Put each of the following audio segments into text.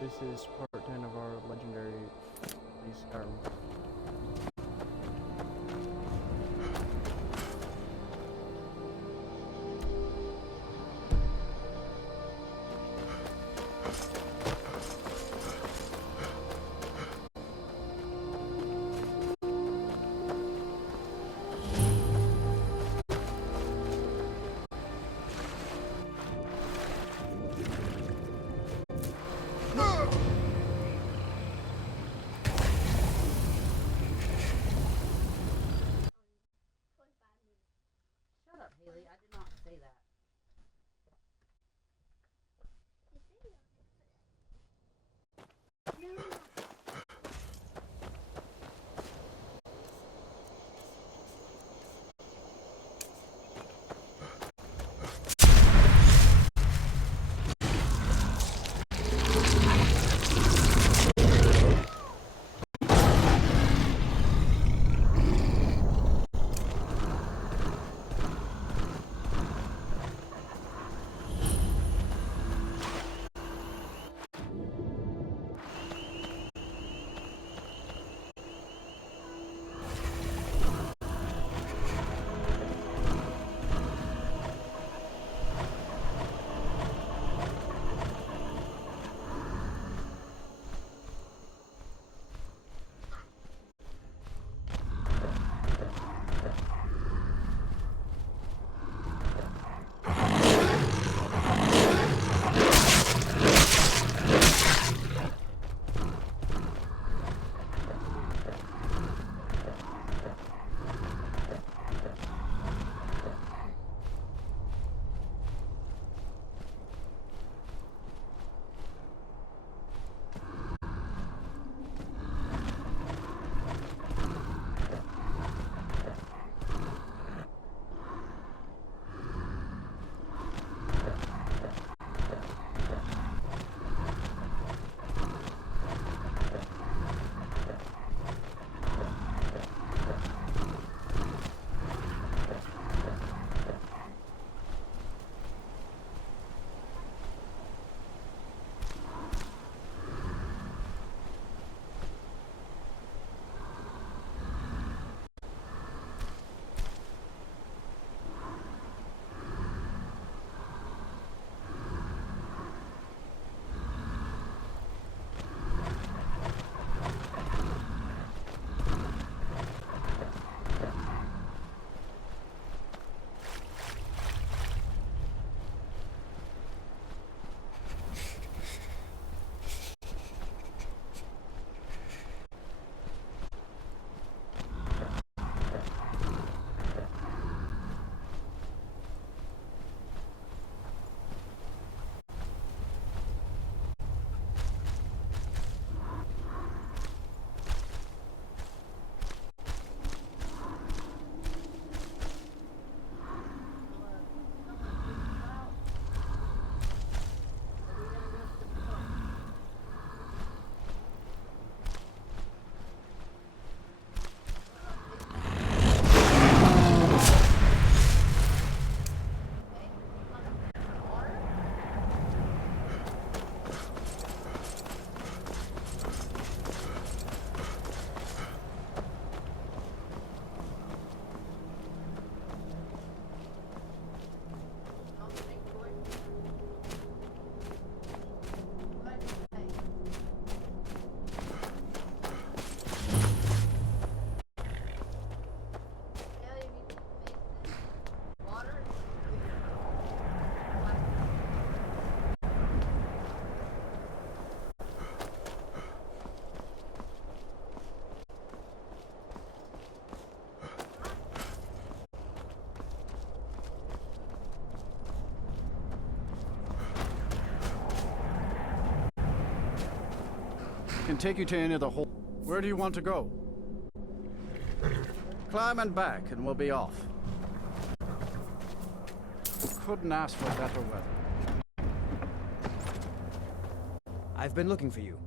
This is part 10 of our Legendary Skyrim. Shut up, Haley. I did not say that. Can take you to any of the hole. Where do you want to go? Climb and back, and we'll be off. Couldn't ask for better weather. I've been looking for you.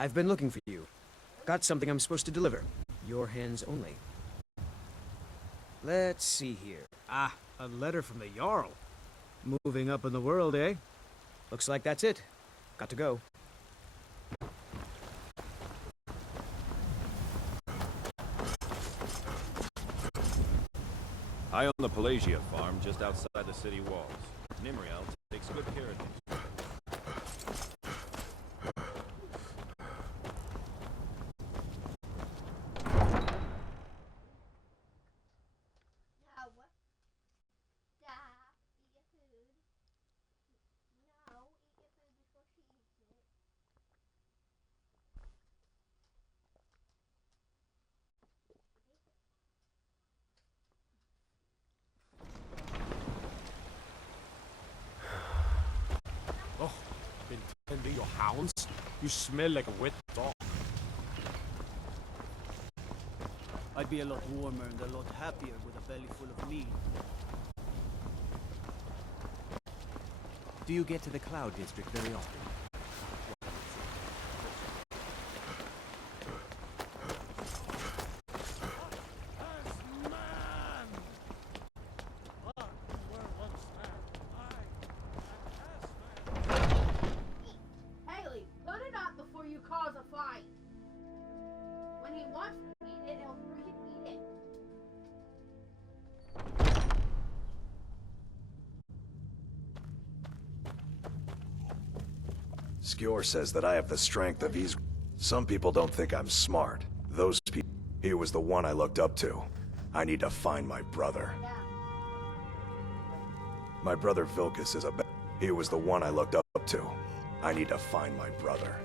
I've been looking for you. Got something I'm supposed to deliver. Your hands only. Let's see here. Ah, a letter from the Jarl. Moving up in the world, eh? Looks like that's it. Got to go. I own the Pelagia farm just outside the city walls. Nimriel takes good care of things. Oh, been tending your hounds? You smell like a wet dog. I'd be a lot warmer and a lot happier with a belly full of meat. Do you get to the Cloud District very often? Haley, put it up before you cause a fight. When he wants to eat it, he'll freaking eat it. Skjor says that I have the strength of Ys. Some people don't think I'm smart. Those people. He was the one I looked up to. I need to find my brother. My brother Vilkas is a. He was the one I looked up to. I need to find my brother.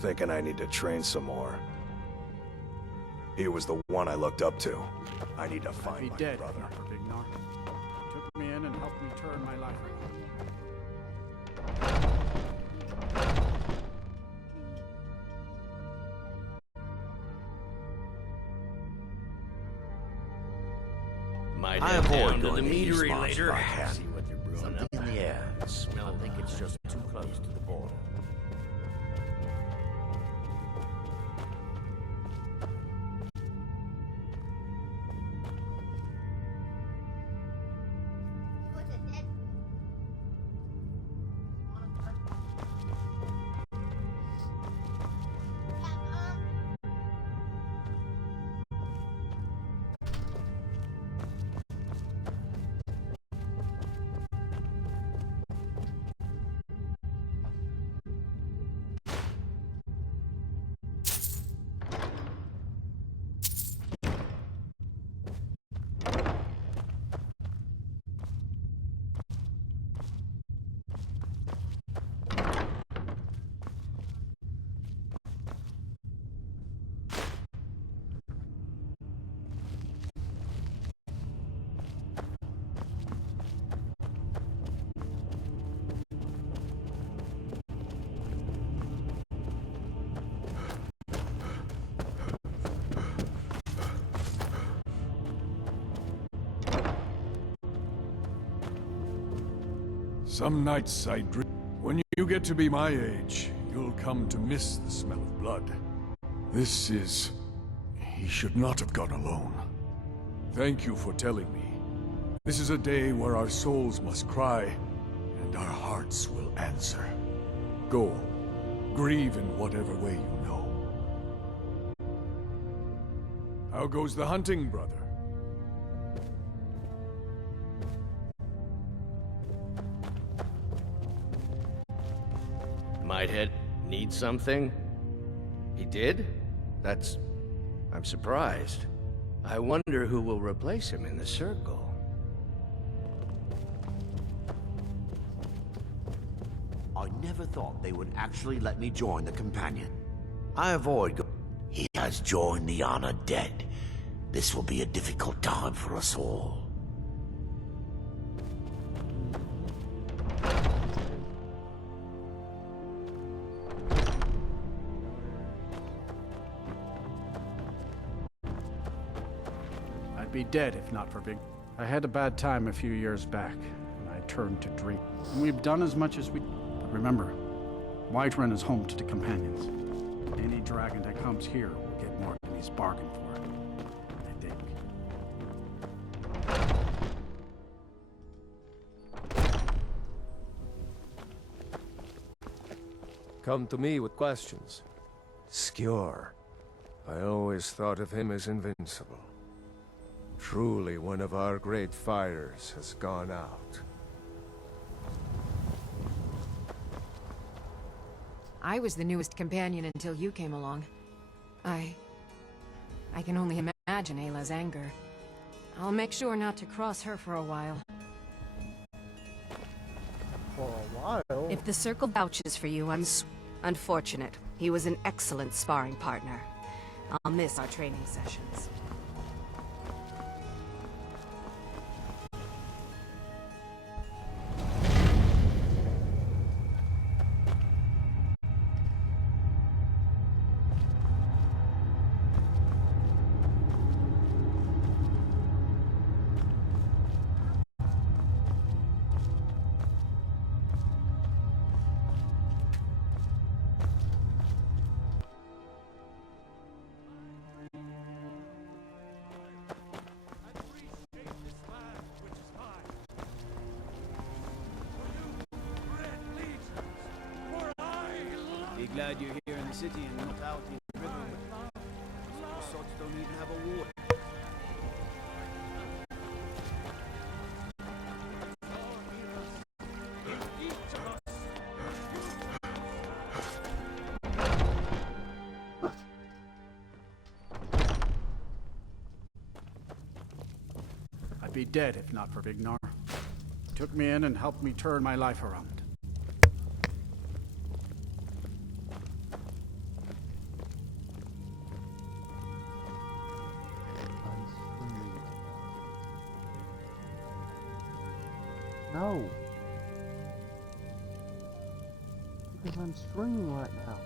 Thinking I need to train some more. He was the one I looked up to. I need to I'd find be my dead, brother. Bignar. Took me in and helped me turn my life Might I head avoid down to going the to these meadery spots later. if I can. See what they're brewing Something up. in the air. I think it's just too close to the border. Some nights I dream. When you get to be my age, you'll come to miss the smell of blood. This is... He should not have gone alone. Thank you for telling me. This is a day where our souls must cry, and our hearts will answer. Go. Grieve in whatever way you know. How goes the hunting, brother? Mighthead need something? He did? I'm surprised. I wonder who will replace him in the circle. never thought they would actually let me join the Companion. I avoid He has joined the honored dead. This will be a difficult time for us all. I'd be dead if not for Big. I had a bad time a few years back, and I turned to drink. And we've done as much as we... But remember, Whiterun is home to the Companions. Any dragon that comes here will get more than he's bargained for, I think. Come to me with questions. Skjor. I always thought of him as invincible. Truly one of our great fighters has gone out. I was the newest companion until you came along. I can only imagine Ayla's anger. I'll make sure not to cross her for a while. For a while? If the Circle vouches for you, I'm unfortunate. He was an excellent sparring partner. I'll miss our training sessions. Be glad you're here in the city and not out in the river. Those sorts don't even have a war. I'd be dead if not for Vignar. He took me in and helped me turn my life around. No. Because I'm streaming right now.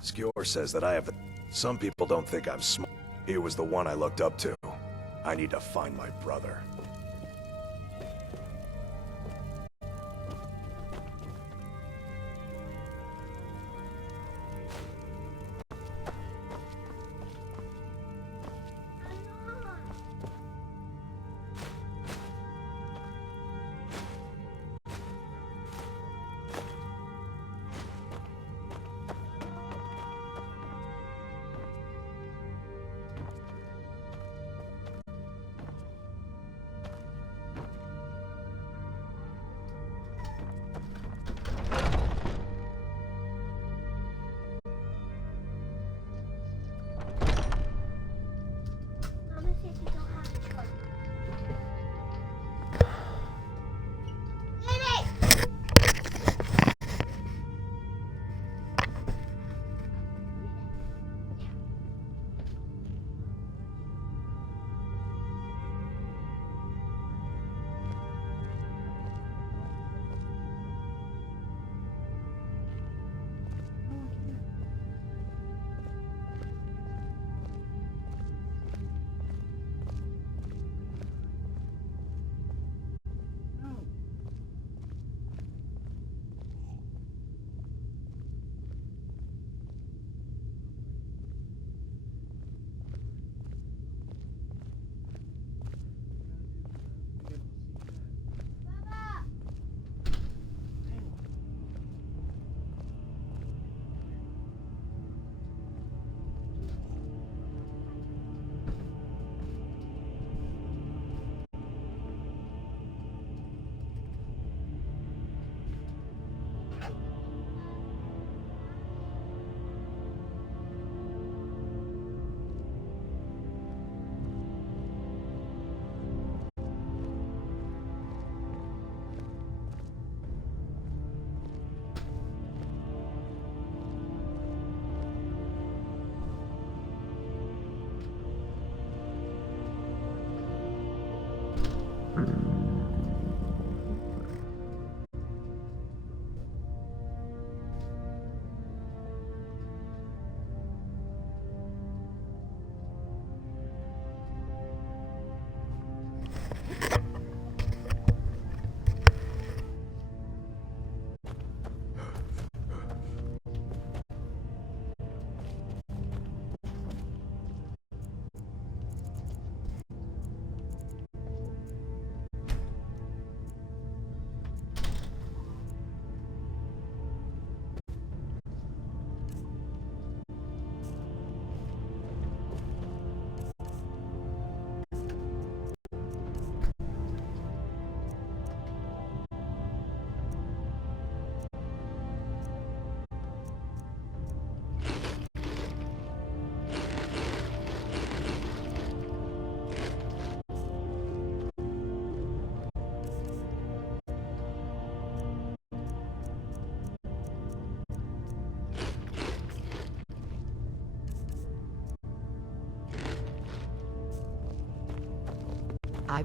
Skjor says that I have... Some people don't think I'm smart. He was the one I looked up to. I need to find my brother.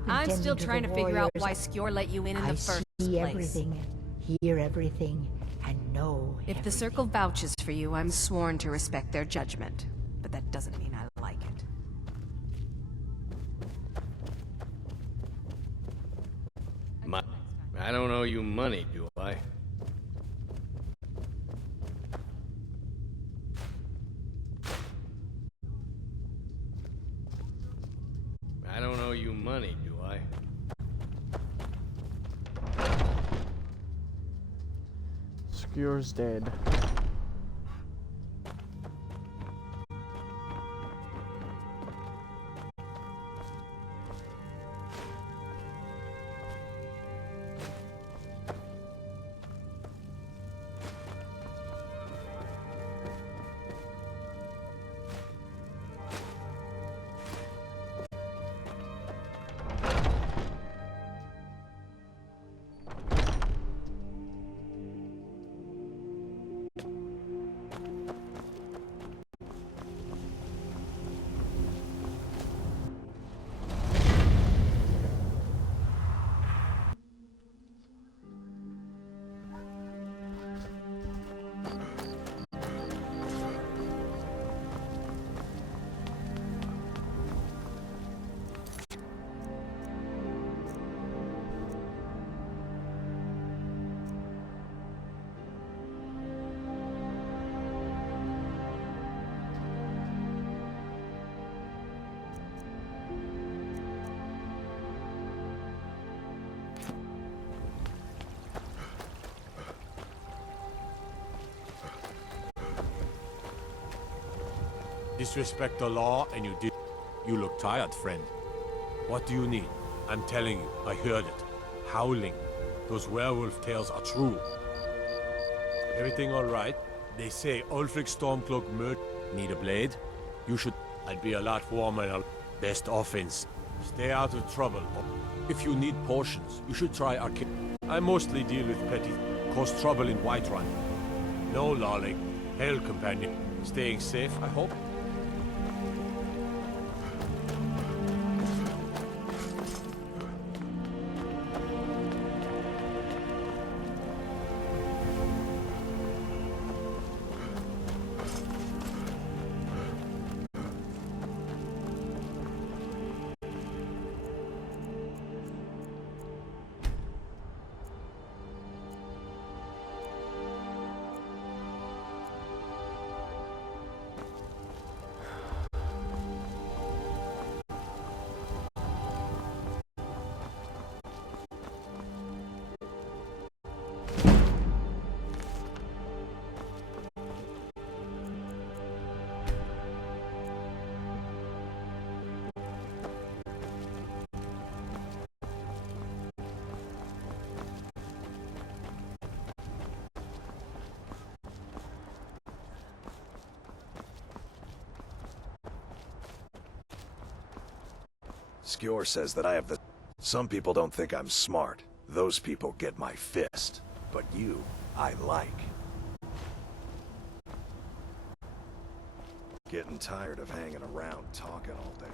I'm still trying to figure out why Skjor let you in the first place. I see everything, hear everything, and know If the Circle vouches for you, I'm sworn to respect their judgment. But that doesn't mean I like it. I don't owe you money, do I? I don't owe you money, do I? Skjor's dead. Disrespect the law and you did. You look tired, friend. What do you need? I'm telling you, I heard it. Howling. Those werewolf tales are true. Everything all right? They say Ulfric Stormcloak murdered. Need a blade? You should. I'd be a lot warmer and best offense. Stay out of trouble. If you need potions, you should try our I mostly deal with petty. Cause trouble in Whiterun. No lolling. Hail, companion. Staying safe, I hope? Skjor says that I have the... Some people don't think I'm smart. Those people get my fist. But you, I like. Getting tired of hanging around talking all day.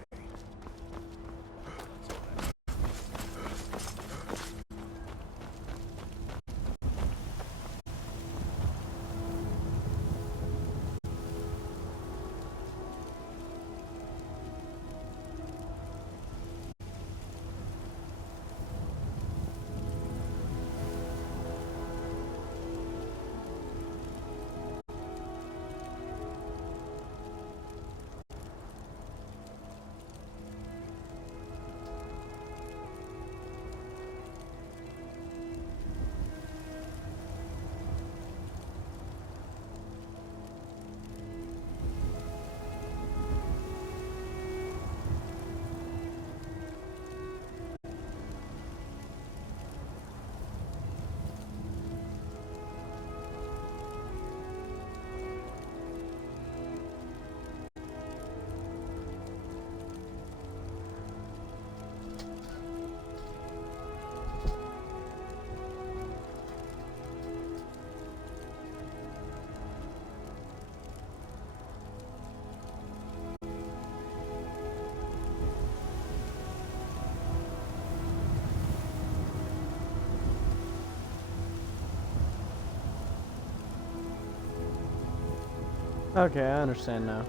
Okay, I understand now.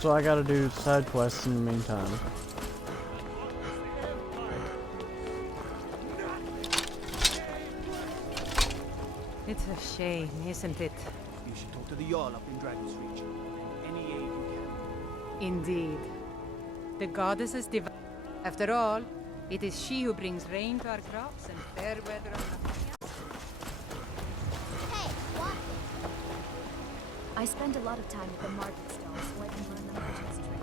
So I gotta do side quests in the meantime. It's a shame, isn't it? You should talk to the Jarl up in Dragon's Reach. Any aid you can. Indeed. The goddess is divine. After all, it is she who brings rain to our crops and fair weather on the... Hey, what? I spend a lot of time at the market stalls so I can learn the merchant's trade.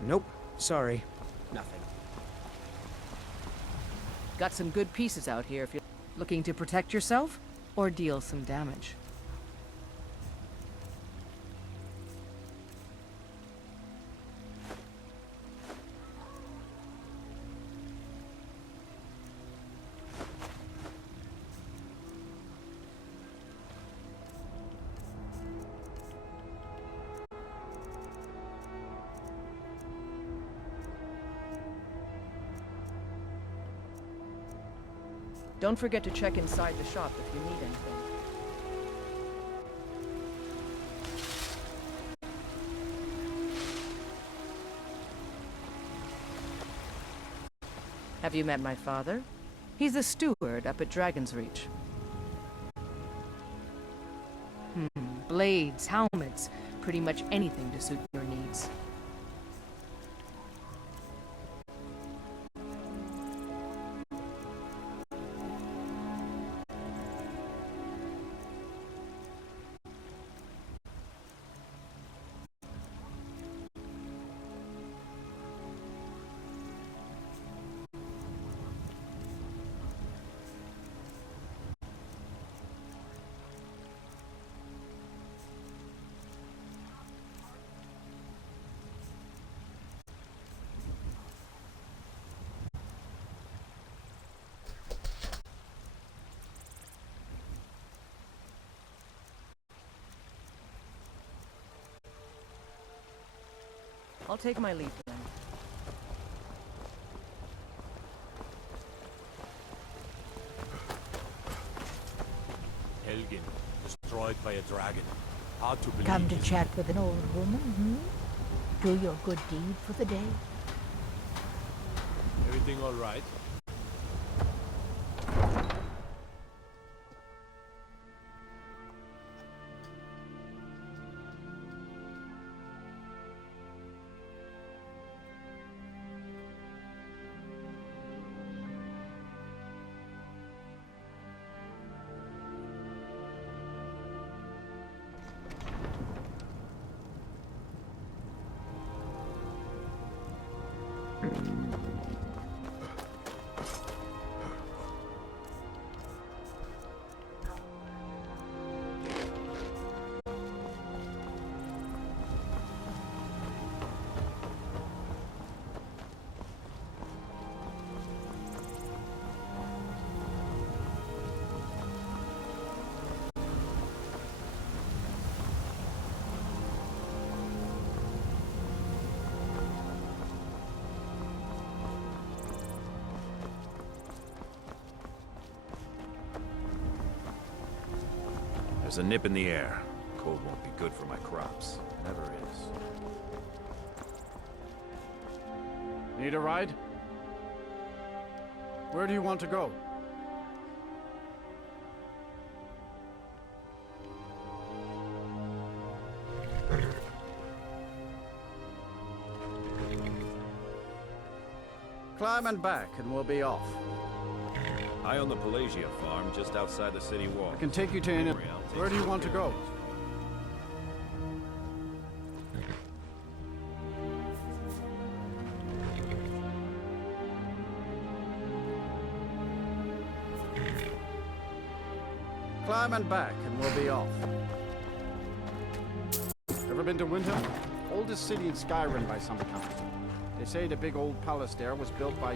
Nope. Sorry. Nothing. Got some good pieces out here if you're looking to protect yourself or deal some damage. Don't forget to check inside the shop if you need anything. Have you met my father? He's the steward up at Dragon's Reach. Blades, helmets, pretty much anything to suit your needs. I'll take my leave then. Helgen, destroyed by a dragon. Hard to believe. Come to chat with an old woman, Do your good deed for the day. Everything all right? There's a nip in the air. Cold won't be good for my crops. Never is. Need a ride? Where do you want to go? Climb and back, and we'll be off. I own the Pelagia farm just outside the city wall. I can take you to any... Where do you want to go? Climb and back, and we'll be off. Ever been to Winter? Oldest city in Skyrim by some count. They say the big old palace there was built by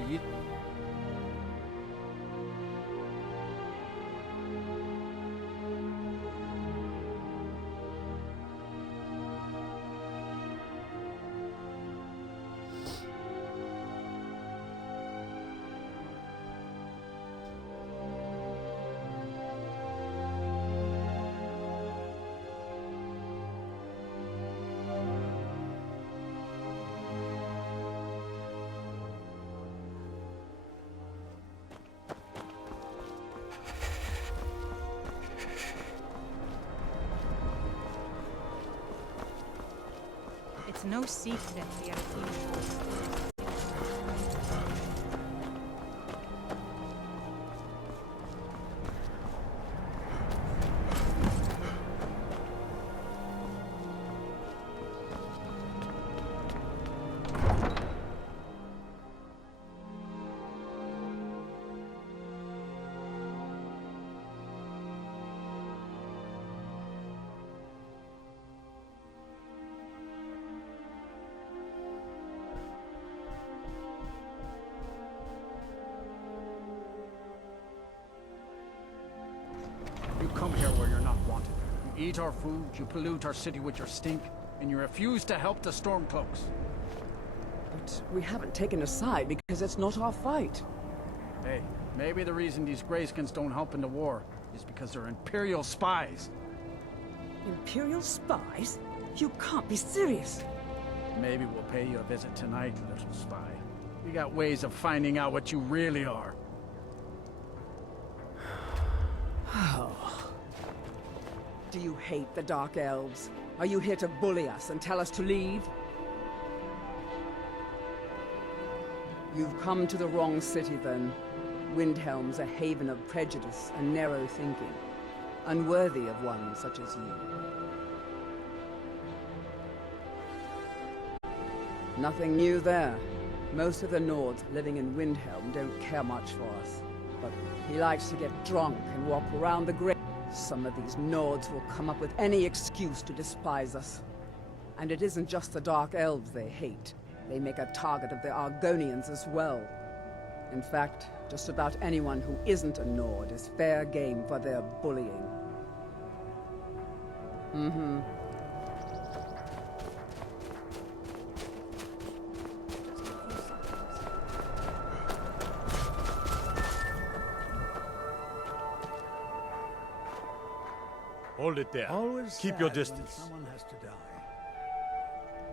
no secret the Archene. You come here where you're not wanted. You eat our food, you pollute our city with your stink, and you refuse to help the Stormcloaks. But we haven't taken a side because it's not our fight. Hey, maybe the reason these Greyskins don't help in the war is because they're Imperial spies. Imperial spies? You can't be serious. Maybe we'll pay you a visit tonight, little spy. We got ways of finding out what you really are. Do you hate the Dark Elves? Are you here to bully us and tell us to leave? You've come to the wrong city, then. Windhelm's a haven of prejudice and narrow thinking, unworthy of one such as you. Nothing new there. Most of the Nords living in Windhelm don't care much for us. But he likes to get drunk and walk around the grave. Some of these Nords will come up with any excuse to despise us. And it isn't just the Dark Elves they hate. They make a target of the Argonians as well. In fact, just about anyone who isn't a Nord is fair game for their bullying. Mm-hmm. Hold it there. Always Keep your sad distance. when someone has to die.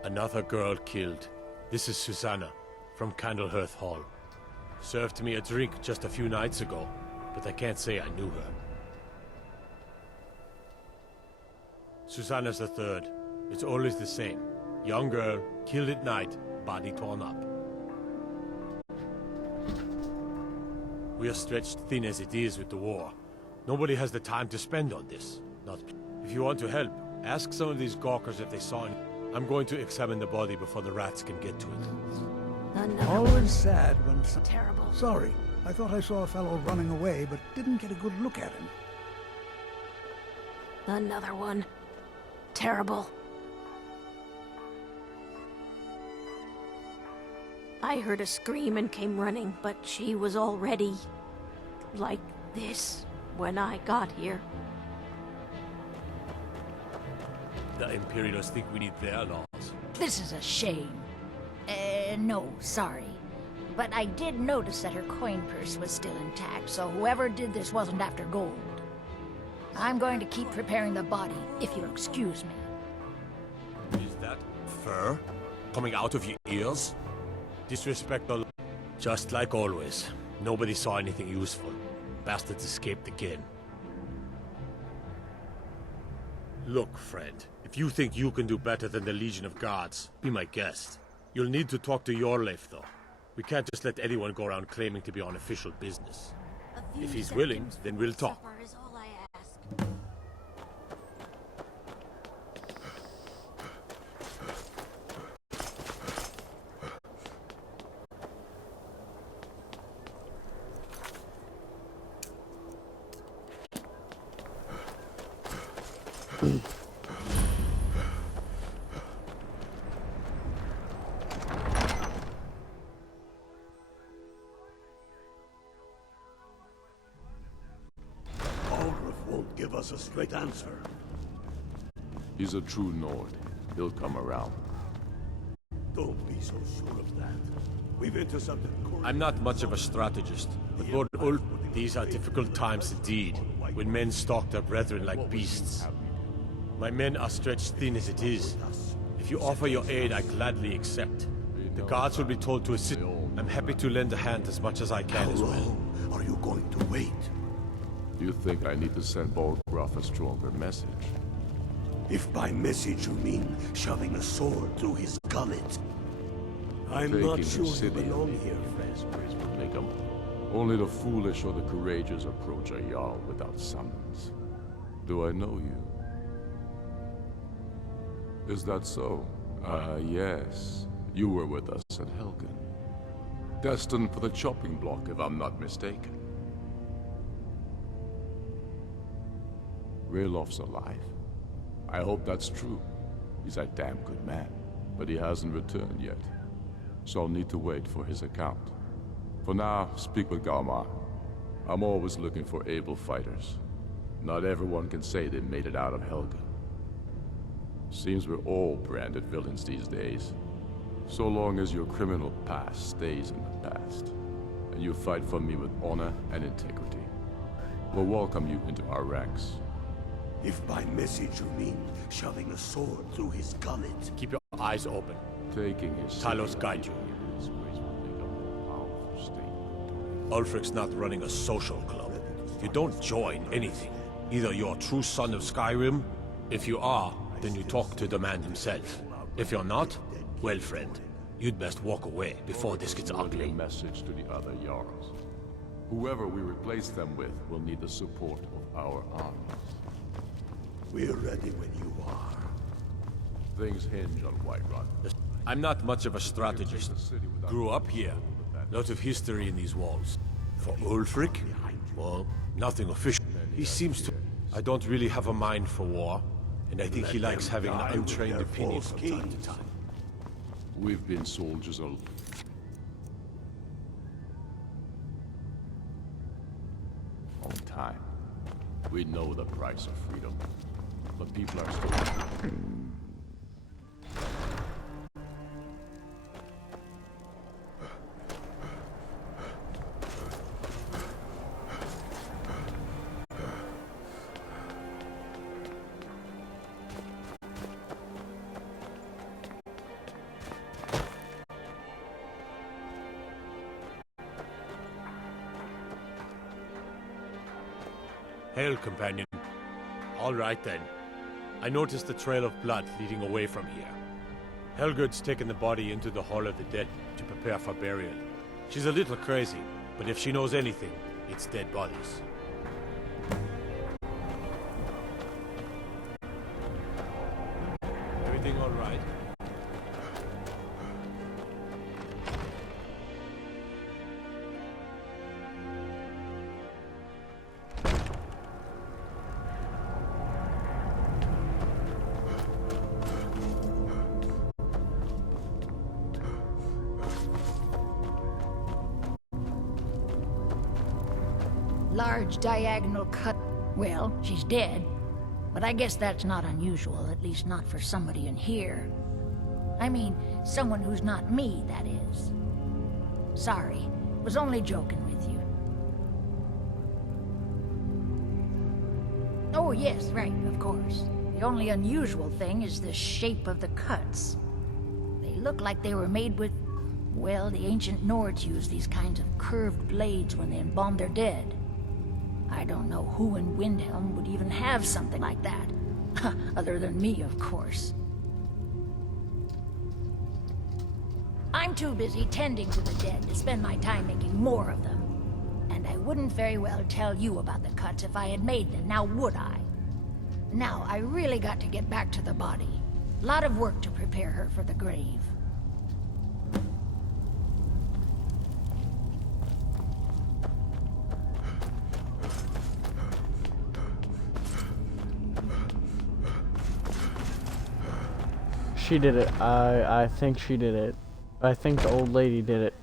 Another girl killed. This is Susanna, from Candlehearth Hall. Served me a drink just a few nights ago, but I can't say I knew her. Susanna's the third. It's always the same. Young girl, killed at night, body torn up. We are stretched thin as it is with the war. Nobody has the time to spend on this. Not. If you want to help, ask some of these gawkers if they saw any. I'm going to examine the body before the rats can get to it. Always sad when some... Terrible. Sorry, I thought I saw a fellow running away, but didn't get a good look at him. Another one. Terrible. I heard a scream and came running, but she was already... like this when I got here. The Imperials think we need their laws. This is a shame. No, sorry. But I did notice that her coin purse was still intact, so whoever did this wasn't after gold. I'm going to keep preparing the body, if you'll excuse me. Is that fur coming out of your ears? Disrespect the law. Just like always, nobody saw anything useful. Bastards escaped again. Look, friend, if you think you can do better than the Legion of Guards, be my guest. You'll need to talk to Yorleif, though. We can't just let anyone go around claiming to be on official business. If he's willing, then we'll talk. Won't give us a straight answer. He's a true Nord. He'll come around. Don't be so sure of that. We've intercepted... I'm not much of a strategist, but Lord Ulf, these are difficult times indeed, when men stalk their brethren like beasts. My men are stretched thin as it is. If you offer your aid, I gladly accept. The guards will be told to assist. I'm happy to lend a hand as much as I can as well. How long are you going to wait? You think I need to send Bolgraf a stronger message? If by message you mean shoving a sword through his gullet, I'm Taking not the sure you city belong here, friends. Only the foolish or the courageous approach a Jarl without summons. Do I know you? Is that so? Yes. You were with us at Helgen. Destined for the chopping block, if I'm not mistaken. Raylof's alive. I hope that's true. He's a damn good man, but he hasn't returned yet. So I'll need to wait for his account. For now, speak with Galmar. I'm always looking for able fighters. Not everyone can say they made it out of Helgen. Seems we're all branded villains these days. So long as your criminal past stays in the past, and you fight for me with honor and integrity, we'll welcome you into our ranks. If by message you mean shoving a sword through his gullet. Keep your eyes open. Taking his Talos guide you. Ulfric's not running a social club. You don't join anything. Either you're a true son of Skyrim. If you are, then you talk to the man himself. If you're not, well, friend, you'd best walk away before this gets ugly. A message to the other Jarls. Whoever we replace them with will need the support of our armies. We're ready when you are. Things hinge on Whiterun. I'm not much of a strategist. Grew up here. Lot of history in these walls. For Ulfric? Well, nothing official. He seems to... I don't really have a mind for war, and I think he likes having an untrained opinion from time to time. We've been soldiers a long time. We know the price of freedom, but people are still... Hail, companion. All right, then. I noticed a trail of blood leading away from here. Helgud's taken the body into the Hall of the Dead to prepare for burial. She's a little crazy, but if she knows anything, it's dead bodies. Everything all right? Large diagonal cut. Well, she's dead. But I guess that's not unusual, at least not for somebody in here. I mean, someone who's not me, that is. Sorry, was only joking with you. Oh yes, right, of course. The only unusual thing is the shape of the cuts. They look like they were made with... well, the ancient Nords used these kinds of curved blades when they embalmed their dead. I don't know who in Windhelm would even have something like that. Other than me, of course. I'm too busy tending to the dead to spend my time making more of them. And I wouldn't very well tell you about the cuts if I had made them, now would I? Now, I really got to get back to the body. Lot of work to prepare her for the grave. She did it. I think she did it. I think the old lady did it.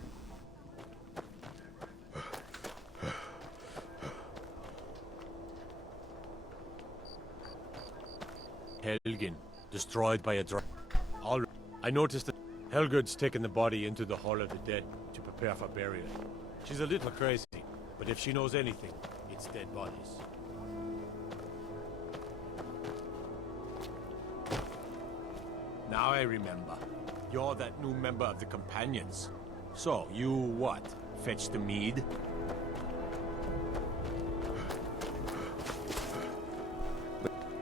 Helgen, destroyed by a dragon. I noticed that Helgud's taken the body into the Hall of the Dead to prepare for burial. She's a little crazy, but if she knows anything, it's dead bodies. Now I remember. You're that new member of the Companions. So, you what? Fetch the mead?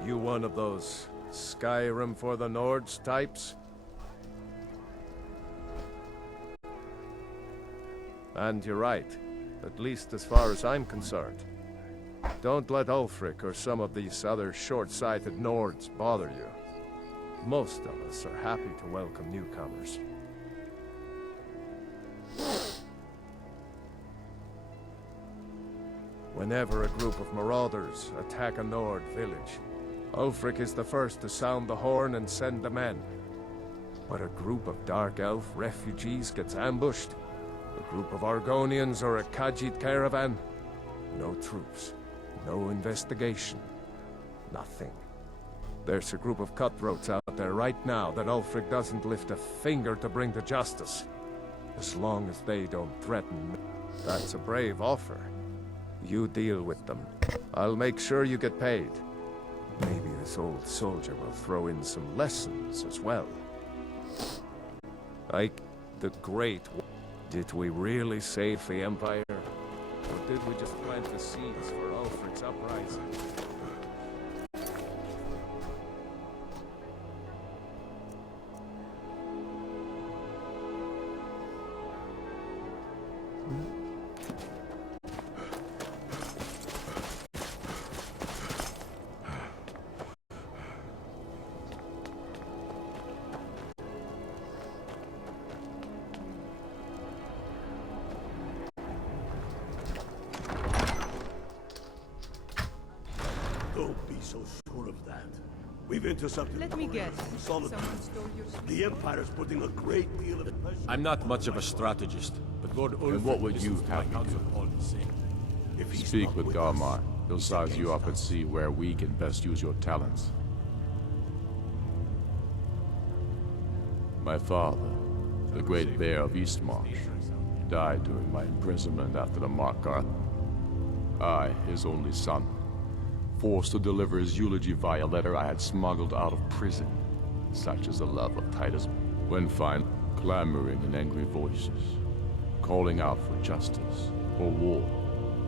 You one of those Skyrim for the Nords types? And you're right, at least as far as I'm concerned. Don't let Ulfric or some of these other short-sighted Nords bother you. Most of us are happy to welcome newcomers. Whenever a group of marauders attack a Nord village, Ulfric is the first to sound the horn and send the men. But a group of Dark Elf refugees gets ambushed, a group of Argonians or a Khajiit caravan, no troops, no investigation, nothing. There's a group of cutthroats out there right now that Ulfric doesn't lift a finger to bring to justice. As long as they don't threaten me. That's a brave offer. You deal with them. I'll make sure you get paid. Maybe this old soldier will throw in some lessons as well. Like the Great War. Did we really save the Empire? Or did we just plant the seeds for Ulfric's uprising? Don't be so sure of that. We've intercepted. Let me guess. Solid. Someone stole your The Empire's putting a great deal of pressure. I'm not much of a strategist, but Lord Ulfric, And what would this you is have my me do? counsel all the same. If he's Speak not with us, Galmar. He'll he's size you against up and us. see where we can best use your talents. My father, the great bear of Eastmarch, died during my imprisonment after the Markar. I, his only son, forced to deliver his eulogy via letter I had smuggled out of prison. Such is the love of Titus. When finally clamoring in angry voices, calling out for justice, for war,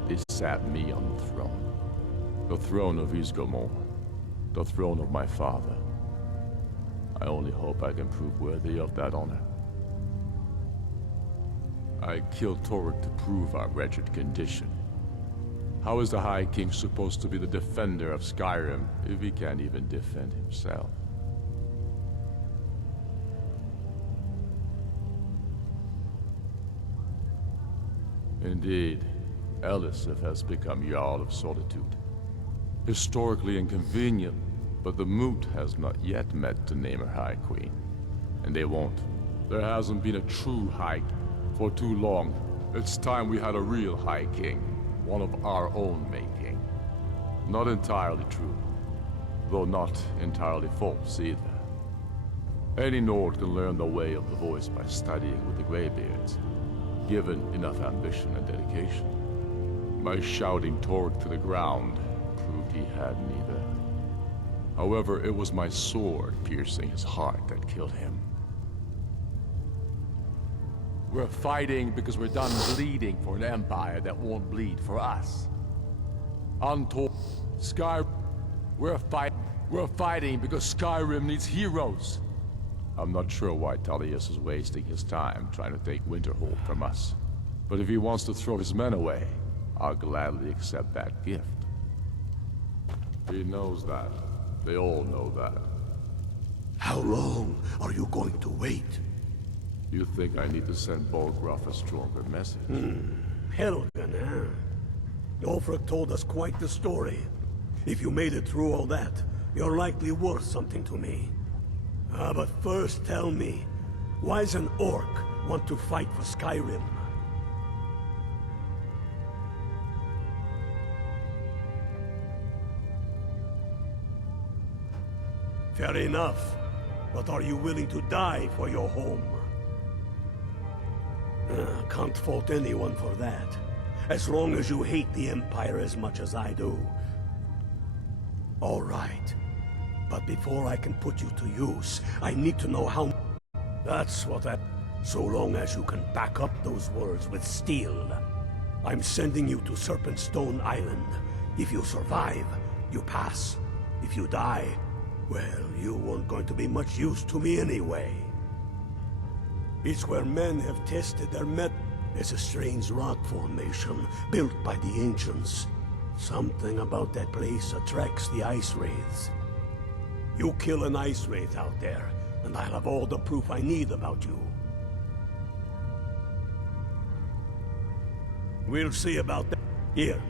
they sat me on the throne. The throne of Ysgramor, the throne of my father. I only hope I can prove worthy of that honor. I killed Toruk to prove our wretched condition. How is the High King supposed to be the defender of Skyrim if he can't even defend himself? Indeed, Elisif has become Jarl of Solitude. Historically inconvenient, but the Moot has not yet met to name her High Queen. And they won't. There hasn't been a true High King for too long. It's time we had a real High King. One of our own making. Not entirely true, though not entirely false either. Any Nord can learn the way of the voice by studying with the Greybeards, given enough ambition and dedication. My shouting Toruk to the ground proved he had neither. However, it was my sword piercing his heart that killed him. We're fighting because we're done bleeding for an empire that won't bleed for us. Untold Skyrim. We're fighting because Skyrim needs heroes. I'm not sure why Tullius is wasting his time trying to take Winterhold from us. But if he wants to throw his men away, I'll gladly accept that gift. He knows that. They all know that. How long are you going to wait? You think I need to send Bolgraf a stronger message? Helgen, huh? Ulfric told us quite the story. If you made it through all that, you're likely worth something to me. But first tell me, why does an orc want to fight for Skyrim? Fair enough, but are you willing to die for your home? Can't fault anyone for that, as long as you hate the Empire as much as I do. All right, but before I can put you to use, I need to know how... That's what I... So long as you can back up those words with steel. I'm sending you to Serpentstone Island. If you survive, you pass. If you die, Well, you weren't going to be much use to me anyway. It's where men have tested their metal. It's a strange rock formation built by the ancients. Something about that place attracts the ice wraiths. You kill an ice wraith out there, and I'll have all the proof I need about you. We'll see about that. Here,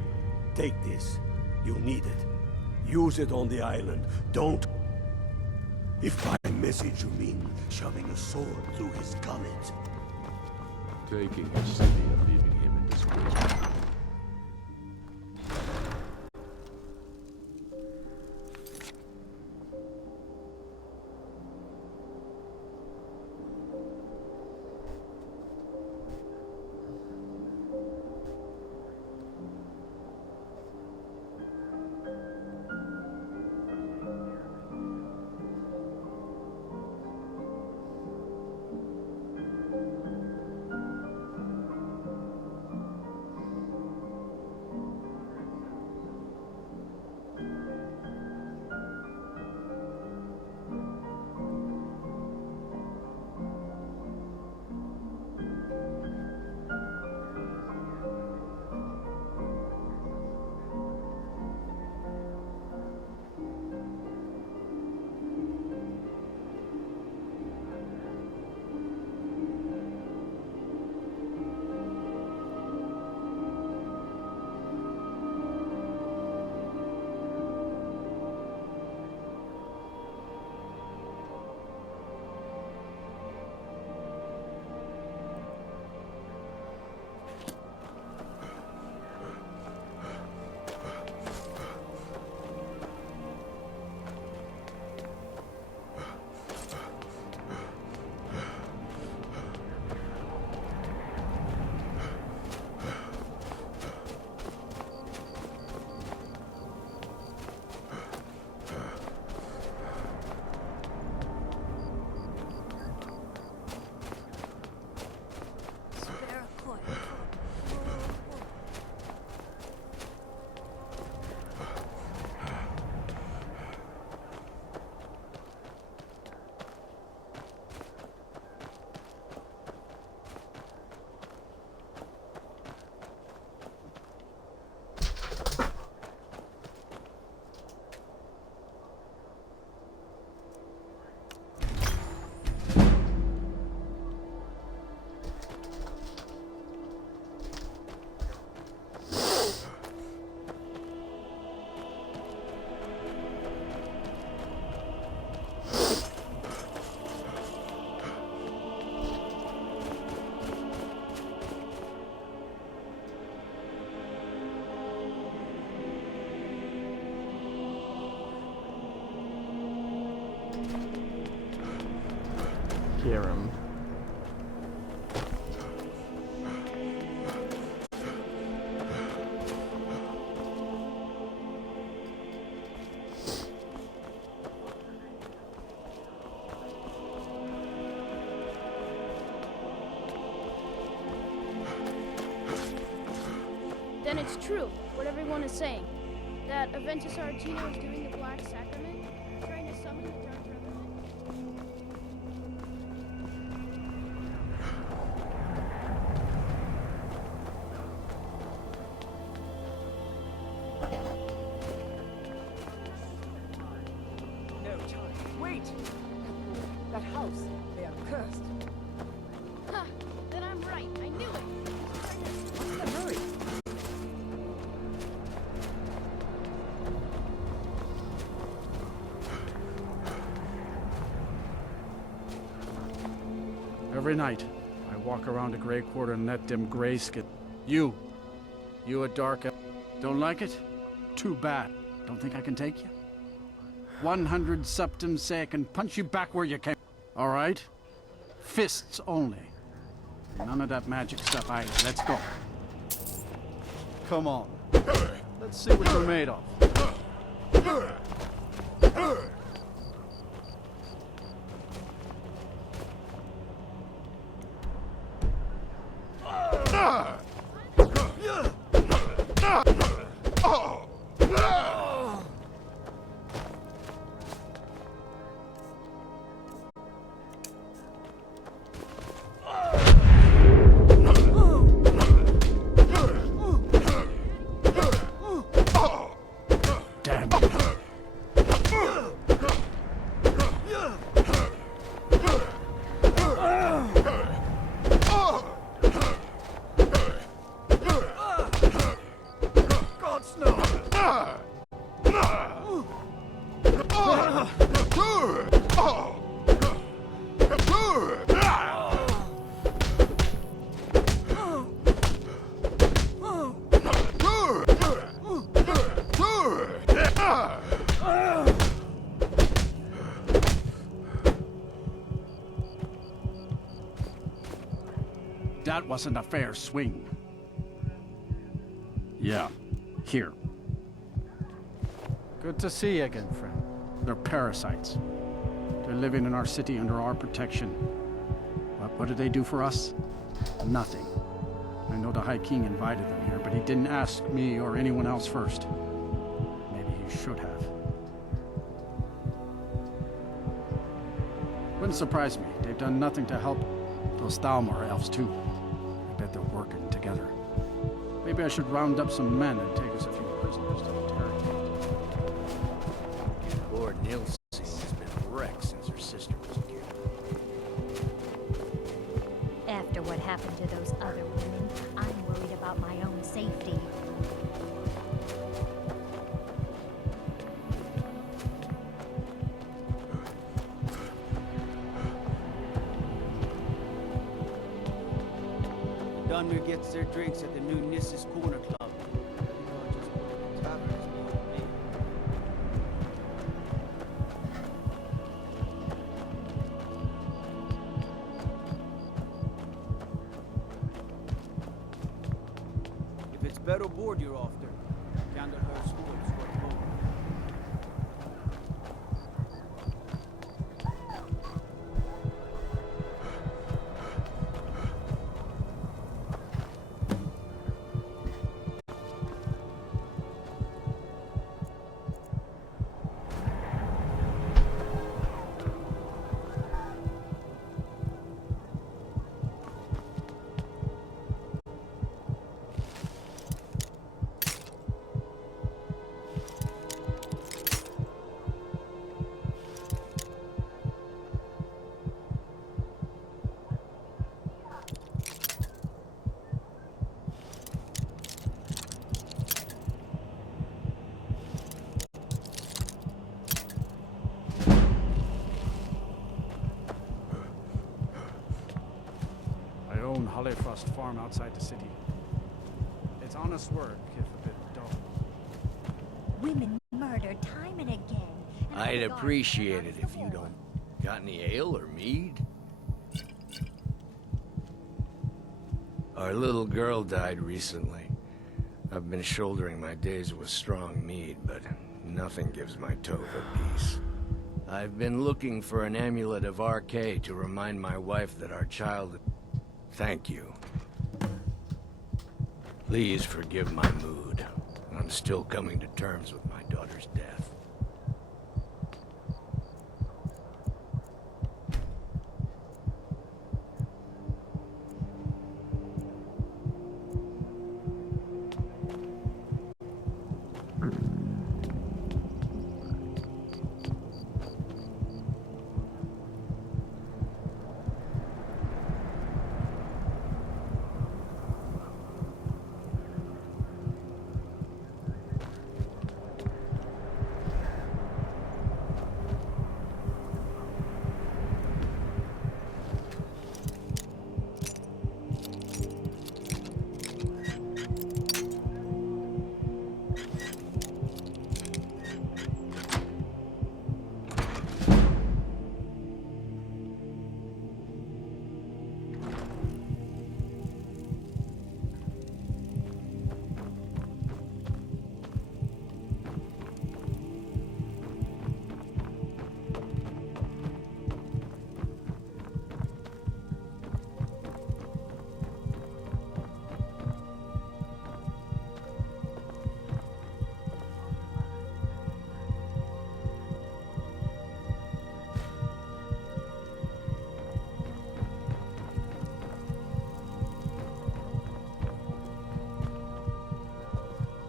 take this. You need it. Use it on the island. Don't... If by message you mean shoving a sword through his gullet. Taking his city and leaving him in disgrace. Hear him. Then it's true, what everyone is saying. That Aventus Artino is doing the Black Sacrament, trying to summon the Dark Revenant. No time. Wait! That house, they are cursed. Ha! Then I'm right. I knew it. What's the hurry? Every night, I walk around a gray quarter and let them gray skid. You a dark elf. Don't like it? Too bad. Don't think I can take you? 100 septum say I can punch you back where you came. All right? Fists only. None of that magic stuff either. Let's go. Come on. Let's see what you're made of. That wasn't a fair swing. Yeah, here. Good to see you again, friend. They're parasites. They're living in our city under our protection. But what did they do for us? Nothing. I know the High King invited them here, but he didn't ask me or anyone else first. Maybe he should have. Wouldn't surprise me. They've done nothing to help those Thalmor elves, too. I bet they're working together. Maybe I should round up some men and take us a few prisoners to interrogate. Poor Nilsi has been wrecked since her sister was killed. After what happened to those other women, I'm worried about my own safety. Dunmer gets their drinks at the new Nissa's Corner Club. Everyone just go to the taverns beyond me. If it's better board you're after, Candlehurst School is what more. Hollyfrost farm outside the city. It's honest work, if a bit dull. Women murdered time and again. And I'd appreciate it if you don't. Got any ale or mead? Our little girl died recently. I've been shouldering my days with strong mead, but nothing gives my Tova peace. I've been looking for an amulet of RK to remind my wife that our child... Thank you. Please forgive my mood. I'm still coming to terms with my daughter's death.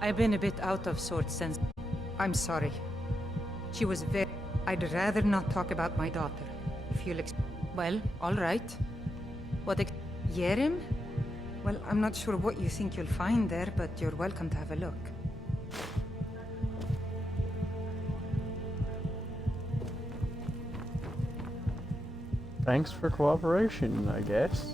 I've been a bit out of sorts since... I'm sorry. She was very... I'd rather not talk about my daughter. If you'll Well, all right. What Yerim? Well, I'm not sure what you think you'll find there, but you're welcome to have a look. Thanks for cooperation, I guess.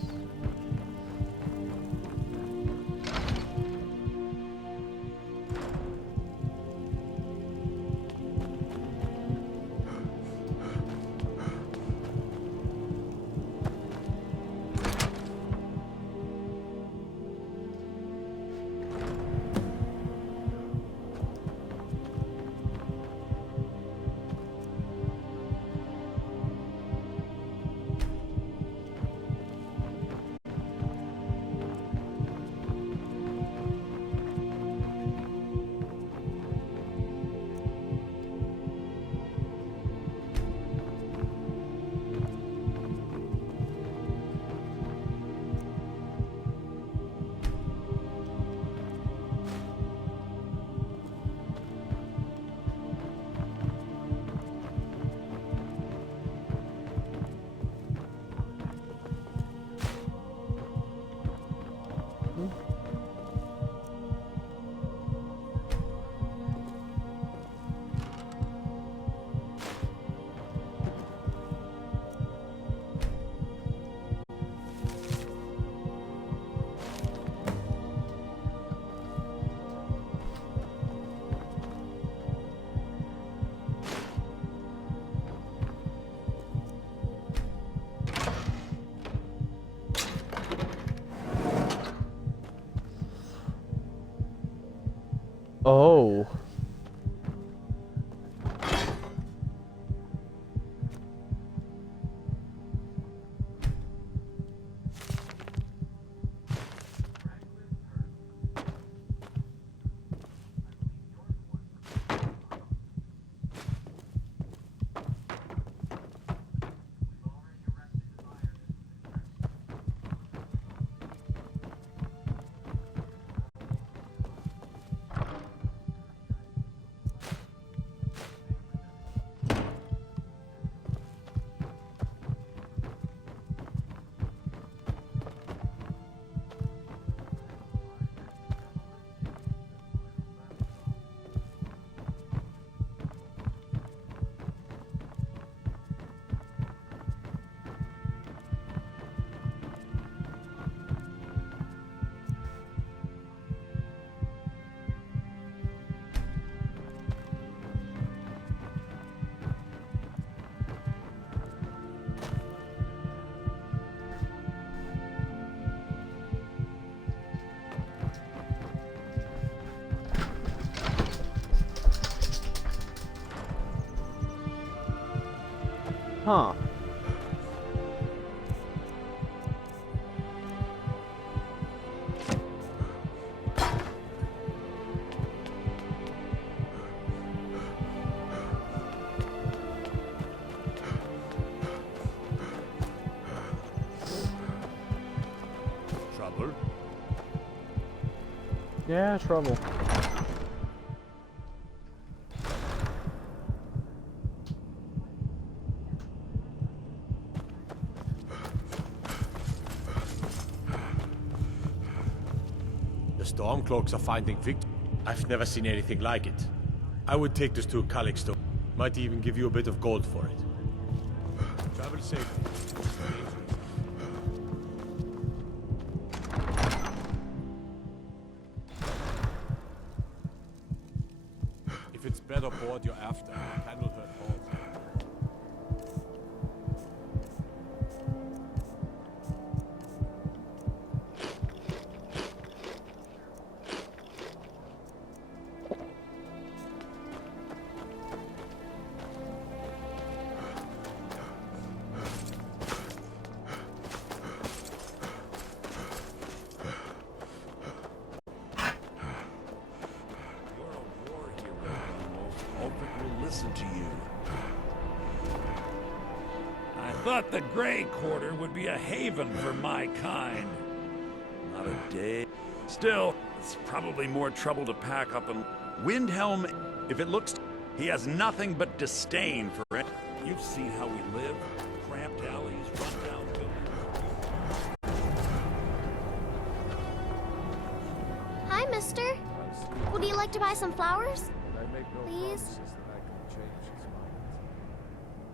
Oh. Huh. Trouble? Yeah, trouble. The Stormcloaks are finding victims. I've never seen anything like it. I would take this to Calixto. Might even give you a bit of gold for it. Travel safely. If it's better board you're after, handle her calls. Listen to you. I thought the Grey Quarter would be a haven for my kind. Not a day. Still, it's probably more trouble to pack up in Windhelm. If it looks, he has nothing but disdain for it. You've seen how we live. Cramped alleys, run-down buildings. Hi, mister. Would you like to buy some flowers? Please?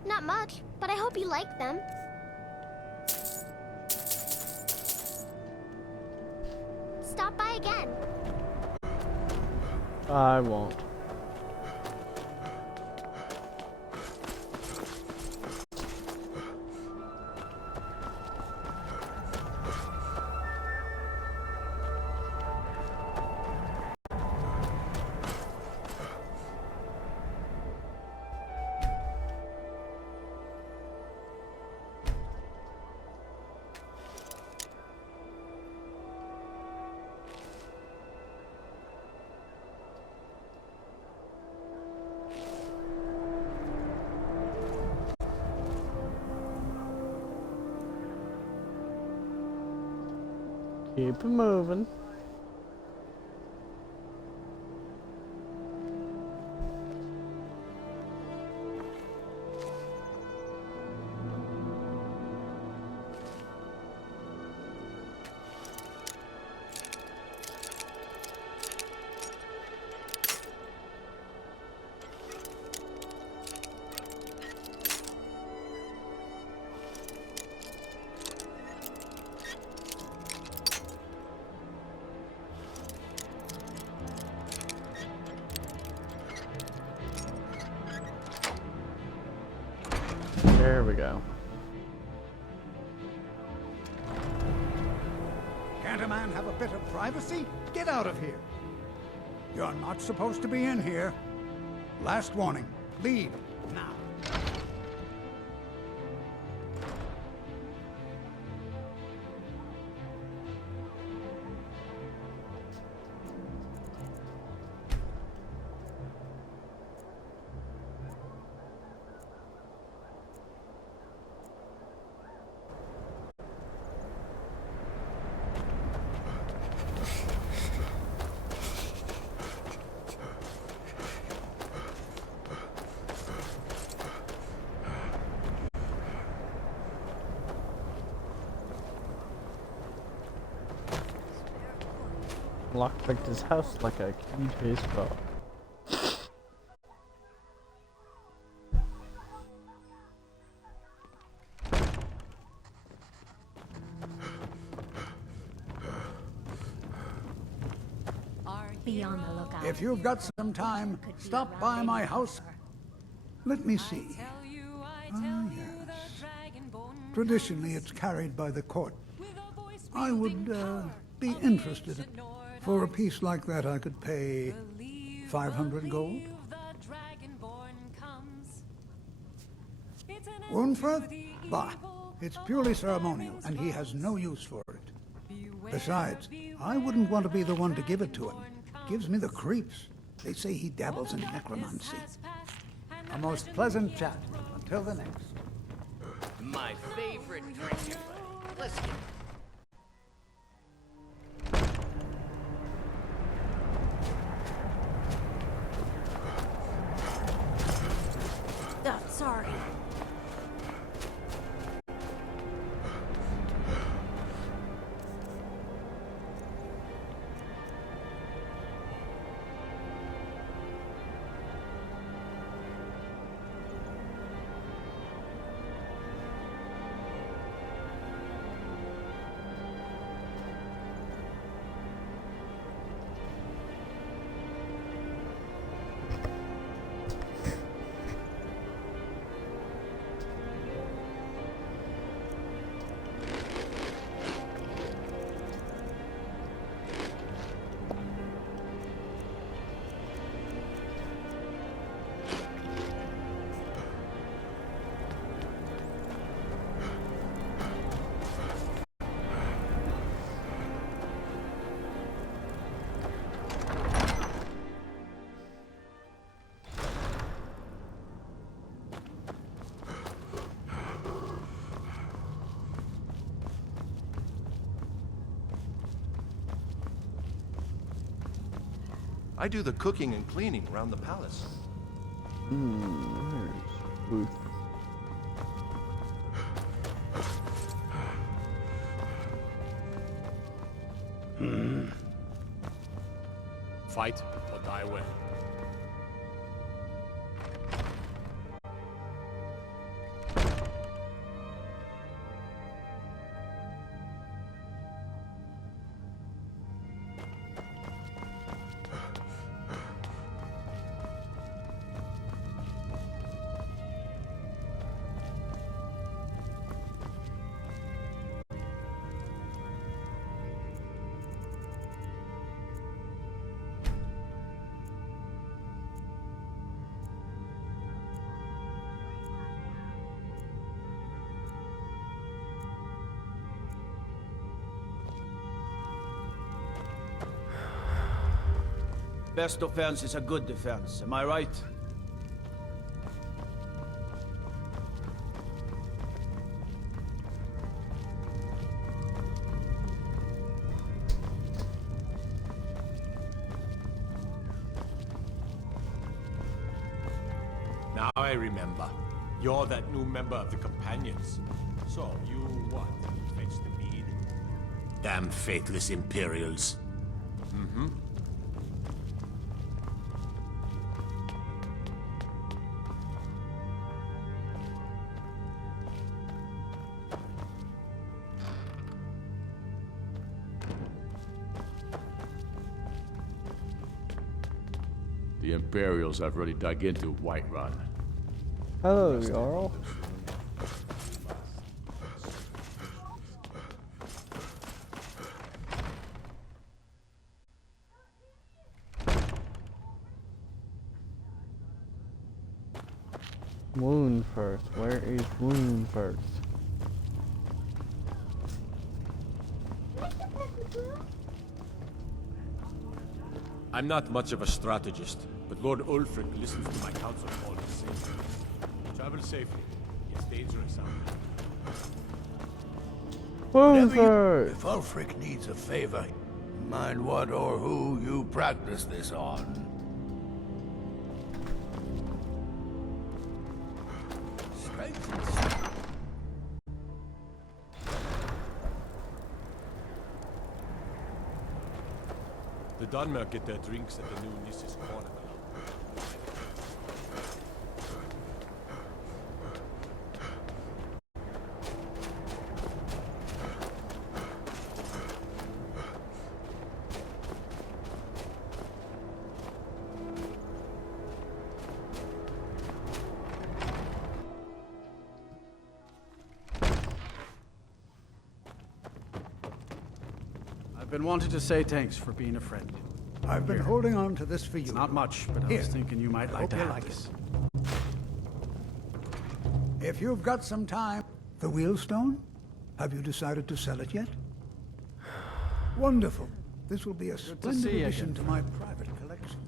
Not much, but I hope you like them. stop by again. I won't. Keep it moving. There we go. Can't a man have a bit of privacy? Get out of here. You're not supposed to be in here. Last warning. Leave now. Lockpicked his house like a key to his car. Be on the lookout. If you've got some time, stop by my house. Let me see. Ah, yes. Traditionally, it's carried by the court. I would be interested. For a piece like that, I could pay 500 gold. Woundford? Bah, it's purely ceremonial, and he has no use for it. Besides, I wouldn't want to be the one to give it to him. Gives me the creeps. They say he dabbles in necromancy. A most pleasant chat. Until the next. My favorite drinking buddy. Let's get Sorry. I do the cooking and cleaning around the palace. Where's Booth? Fight or die well. Best defense is a good defense, am I right? Now I remember. You're that new member of the Companions. So, you what? Fetch the mead? Damn faithless Imperials. Mm-hmm. The Imperials have already dug into Whiterun. Hello, Jarl. Wound first. Where is wound first? I'm not much of a strategist, but Lord Ulfric listens to my counsel all the same. Travel safely. It's dangerous out Wound Whatever first. if Ulfric needs a favor, mind what or who you practice this on. The Dunmer get their drinks at the new Nissa's Corner Club. I've been wanting to say thanks for being a friend. I've been holding on to this for you. It's not much, but I Here. was thinking you might like Hope to you have like this. If you've got some time, the wheelstone? Have you decided to sell it yet? Wonderful. This will be a to splendid see you addition again. to my private collection.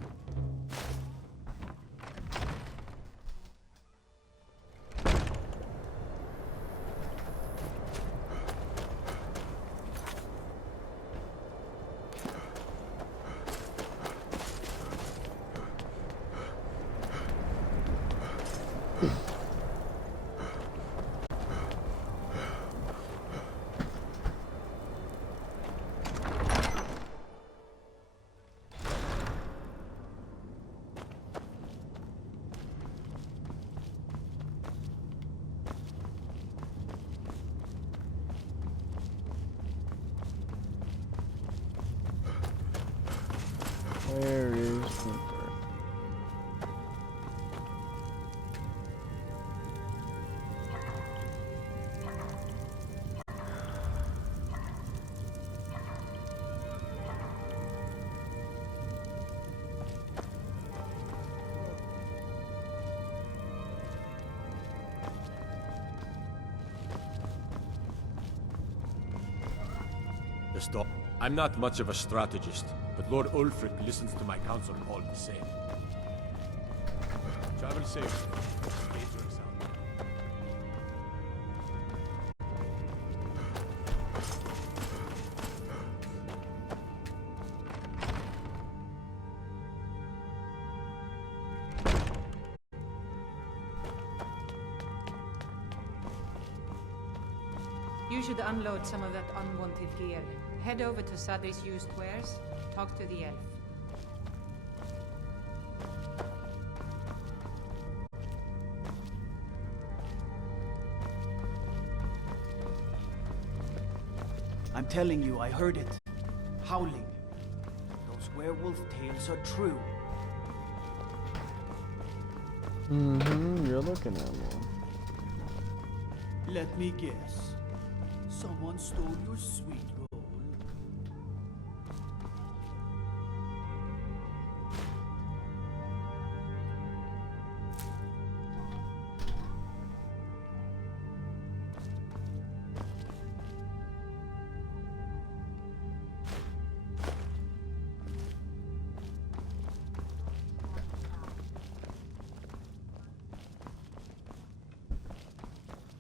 Where is Winter? The stop. I'm not much of a strategist, but Lord Ulfric listens to my counsel all the same. Travel safely. It's dangerous out there. You should unload some of that unwanted gear. Head over to Sadri's used wares, talk to the elf. I'm telling you, I heard it. Howling. Those werewolf tales are true. Mm-hmm, you're looking at one. Let me guess. Someone stole your sweet roll.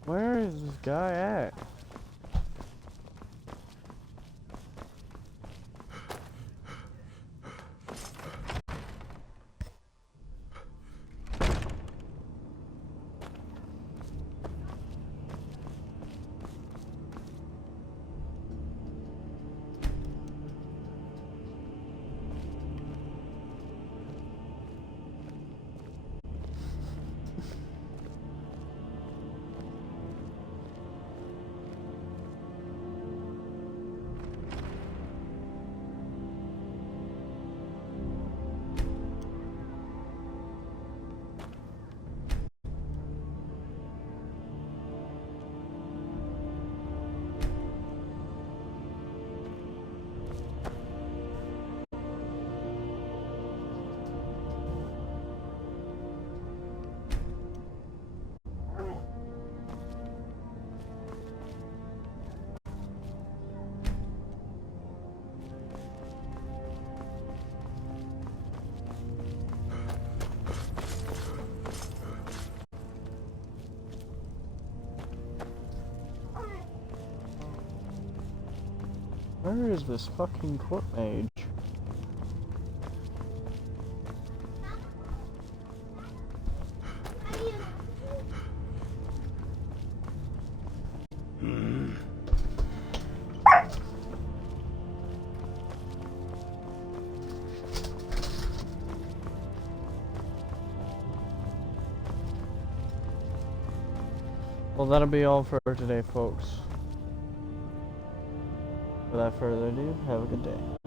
Where is this guy at? Where is this fucking court mage? Well, that'll be all for today, folks. Without further ado, have a good day.